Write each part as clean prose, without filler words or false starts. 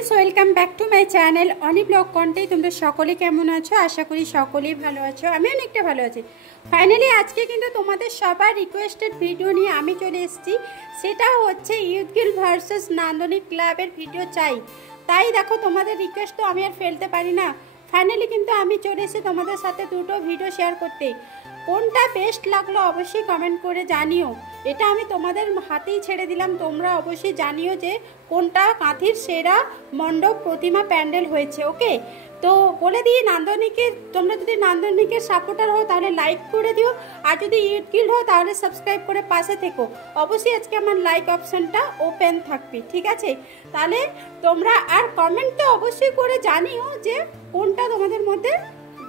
Friends, welcome back to my channel Oni vlog Contai. তোমরা সকলে কেমন আছো? আশা করি সকলেই ভালো আছো। আমি অনেকটা ভালো আছি। ফাইনালি আজকে কিন্তু তোমাদের সবার রিকোয়েস্টেড ভিডিও নিয়ে আমি চলে এসেছি। সেটা হচ্ছে ইউথ গিল্ড ভার্সেস নান্দনিক ক্লাবের ভিডিও চাই। তাই দেখো, তোমাদের রিকোয়েস্ট তো আমি আর ফেলতে পারি না। ফাইনালি কিন্তু আমি চলে এসেছি তোমাদের সাথে দুটো ভিডিও শেয়ার করতে। কোনটা বেস্ট লাগলো অবশ্যই কমেন্ট করে জানিও। এটা আমি তোমাদের হাতেই ছেড়ে দিলাম। তোমরা অবশ্যই জানিও যে কোনটা কাঁথির সেরা মণ্ডপ প্রতিমা প্যান্ডেল হয়েছে। ওকে, তো বলে দিই, নান্দনিকে তোমরা যদি নান্দনিকের সাপোর্টার হও তাহলে লাইক করে দিও, আর যদি ইউথ গিল্ড হও তাহলে সাবস্ক্রাইব করে পাশে থেকো। অবশ্যই আজকে আমার লাইক অপশানটা ওপেন থাকবে, ঠিক আছে? তাহলে তোমরা আর কমেন্ট তো অবশ্যই করে জানিও যে কোনটা তোমাদের মধ্যে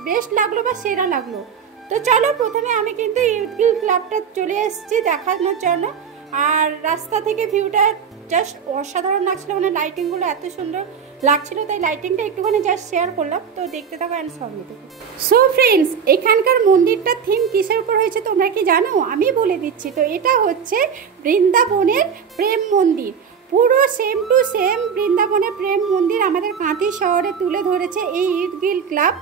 বেস্ট লাগলো বা সেরা লাগলো। তো চলো, প্রথমে আমি কিন্তু ইউথ গিল্ড ক্লাবটা চলে এসেছি দেখানোর জন্য। আর রাস্তা থেকে ভিউটা জাস্ট অসাধারণ লাগছিল, মানে লাইটিংগুলো এত সুন্দর লাগছিল, তাই লাইটিংটা একটুখানি জাস্ট শেয়ার করলাম। তো দেখতে থাকো অ্যান্ড সঙ্গে থাকো। সো ফ্রেন্ডস, এখানকার মন্দিরটার থিম কিসের উপর হয়েছে তোমরা কি জানো? আমি বলে দিচ্ছি। তো এটা হচ্ছে বৃন্দাবনের প্রেম মন্দির। পুরো সেম টু সেম বৃন্দাবনের প্রেম মন্দির আমাদের কাঁথি শহরে তুলে ধরেছে এই ইউথ গিল্ড ক্লাব।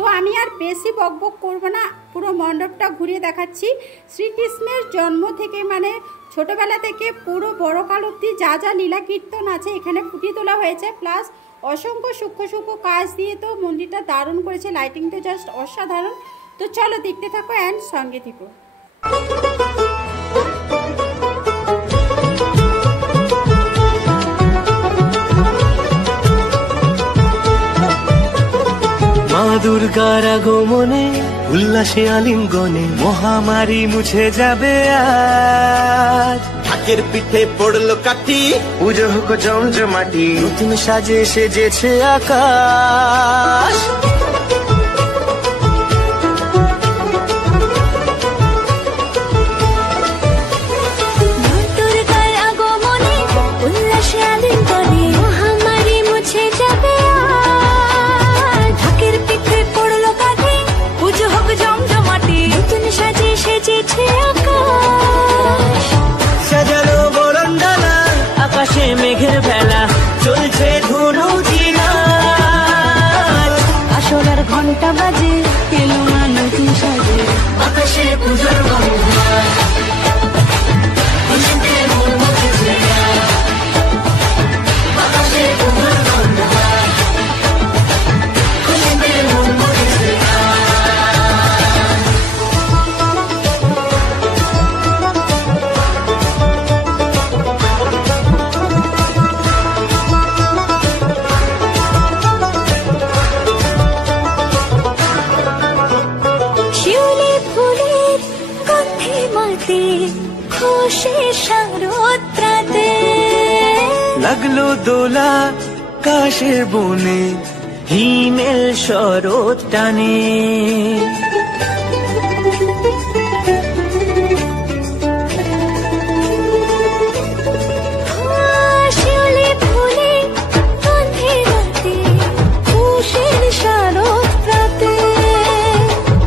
তো আমি আর বেশি বকবক করবো না, পুরো মণ্ডপটা ঘুরিয়ে দেখাচ্ছি। শ্রীকৃষ্ণের জন্ম থেকে, মানে ছোটোবেলা থেকে পুরো বড়কাল অবধি যা যা লীলা কীর্তন আছে এখানে ফুটিয়ে তোলা হয়েছে, প্লাস অসংখ্য সূক্ষ্ম সূক্ষ্ম কাজ দিয়ে তো মন্দিরটা দারুণ করেছে। লাইটিং তো জাস্ট অসাধারণ। তো চলো দেখতে থাকো অ্যান্ড সঙ্গে থেকো। মা দুর্গার আগমনে উল্লাসে আলিঙ্গনে মহামারী মুছে যাবে আজ। ঢাকের পিঠে পড়লো কাঠি, পুজো হোক জমজমাটি, নতুন সাজে সেজেছে আকাশ। সাজানো বরণডালা, আকাশে মেঘের ভেলা, চলছে ধুনু জিনা। আসলার ঘন্টা বাজে, এলো না নতুন সাজে, আকাশে পুজোর লাগলো দোলা কাশের বনে, হিমেল শরৎ টানে।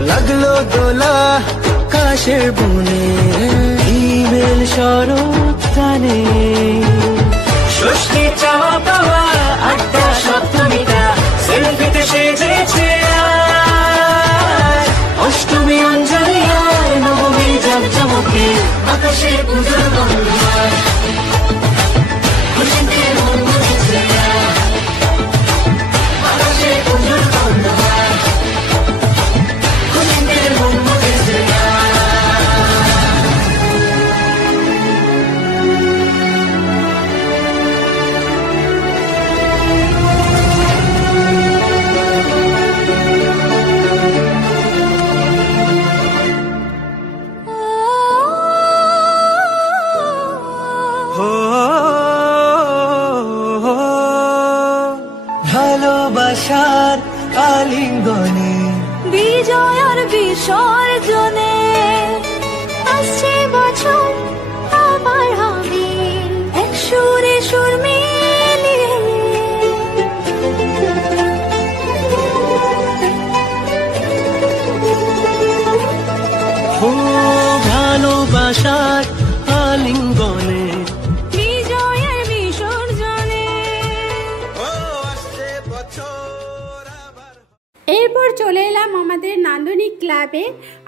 লাগলো দোলা কাশের বনে, হিমেল শরৎ টানে। ষষ্ঠী চাওয়া পাওয়া আড্ডা সপ্তমীটা সেলফিতে সেজেছে আজ। অষ্টমী অঞ্জলি আর নবমী জাঁকজমকে, আকাশে পুজোর গন্ধ। খুশিতে মন মুছেছে আকাশে পুজোর গন্ধ। খুশিতে মন মুছেছে। ভালোবাসার আলিঙ্গনে, বিজয় আর বিসর্জনে, আসছে বছর আবার হবে এক সুরে সুর মিলিয়ে। ভালোবাসার আলিঙ্গনে, বিজয় আর বিসর্জনে, চলে এলাম আমাদের নান্দনিক ক্লাবে।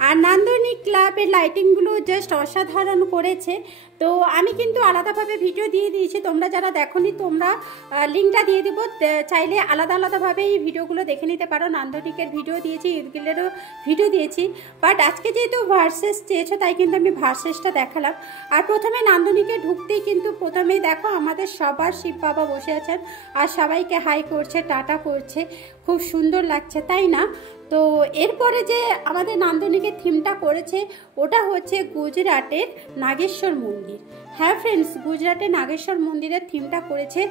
আর নান্দনিক ক্লাবের লাইটিংগুলো জাস্ট অসাধারণ করেছে। তো আমি কিন্তু আলাদাভাবে ভিডিও দিয়ে দিয়েছি, তোমরা যারা দেখোনি তোমরা লিঙ্কটা দিয়ে দেবো, চাইলে আলাদা আলাদাভাবে এই ভিডিওগুলো দেখে নিতে পারো। নান্দনিকের ভিডিও দিয়েছি, ঈদগিলেরও ভিডিও দিয়েছি, বাট আজকে যেহেতু ভার্সেস চেয়েছো তাই কিন্তু আমি ভার্সেসটা দেখালাম। আর প্রথমে নান্দনিকে ঢুকতেই কিন্তু প্রথমেই দেখো আমাদের সবার শিব বাবা বসে আছেন আর সবাইকে হাই করছে, টাটা করছে, খুব সুন্দর লাগছে, তাই না? তো এরপরে যে আমাদের নান্দনিকের থিমটা করেছে ওটা হচ্ছে গুজরাটের নাগেশ্বর মন্দির। হ্যাঁ ফ্রেন্ডস, গুজরাটের নাগেশ্বর মন্দিরের থিমটা করেছে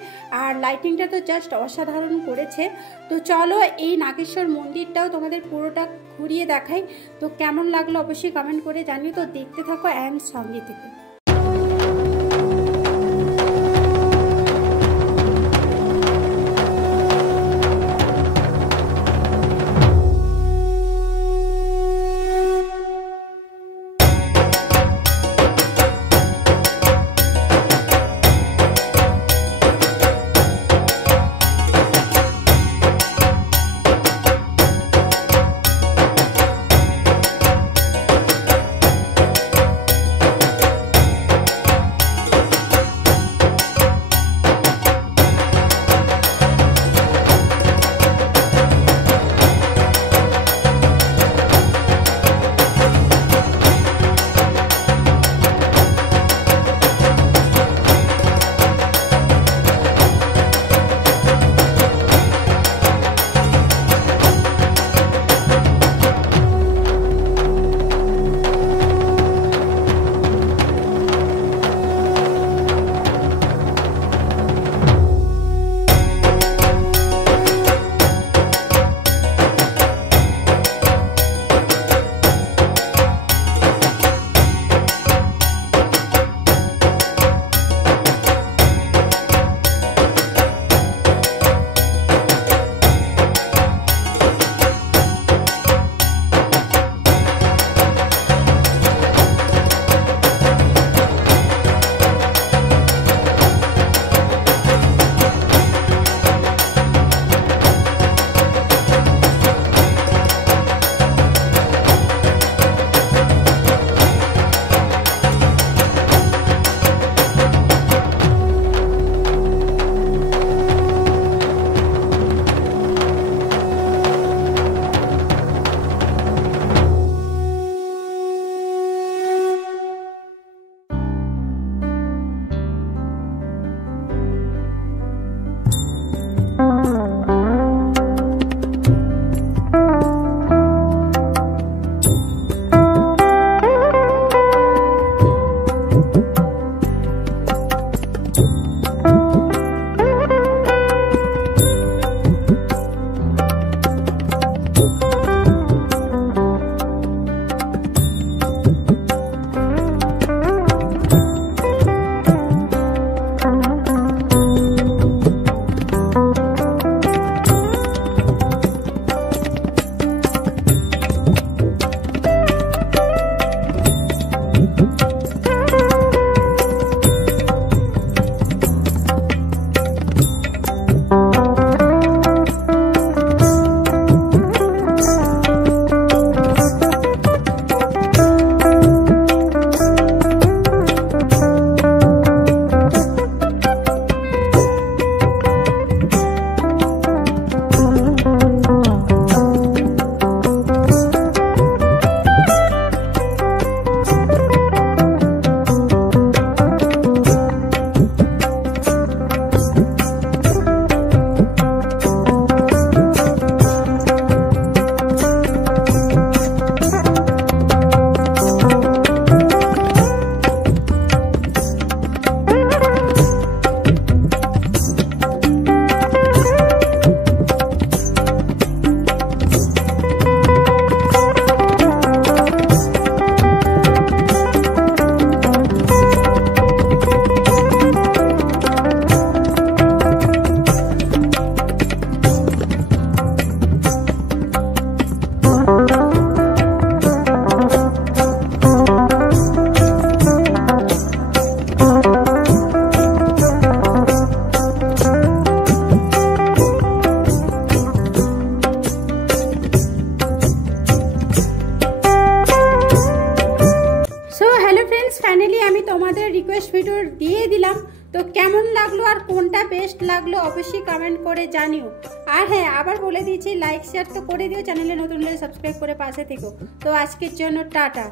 আর লাইটিংটা তো জাস্ট অসাধারণ করেছে। তো চলো এই নাগেশ্বর মন্দিরটাও তোমাদের পুরোটা ঘুরিয়ে দেখাই। তো কেমন লাগলো অবশ্যই কমেন্ট করে জানিও। তো দেখতে থাকো অ্যান্ড সঙ্গে থেকে। ফ্রেন্ডস ফাইনালি আমি তোমাদের রিকোয়েস্ট ভিডিও দিয়ে দিলাম। তো কেমন লাগলো আর কোনটা বেস্ট লাগলো অবশ্যই কমেন্ট করে জানিও। আর হ্যাঁ আবার বলে দিয়েছি লাইক শেয়ার তো করে দিও, চ্যানেলে নতুন হলে সাবস্ক্রাইব করে পাশে থেকো। তো আজকের জন্য টাটা।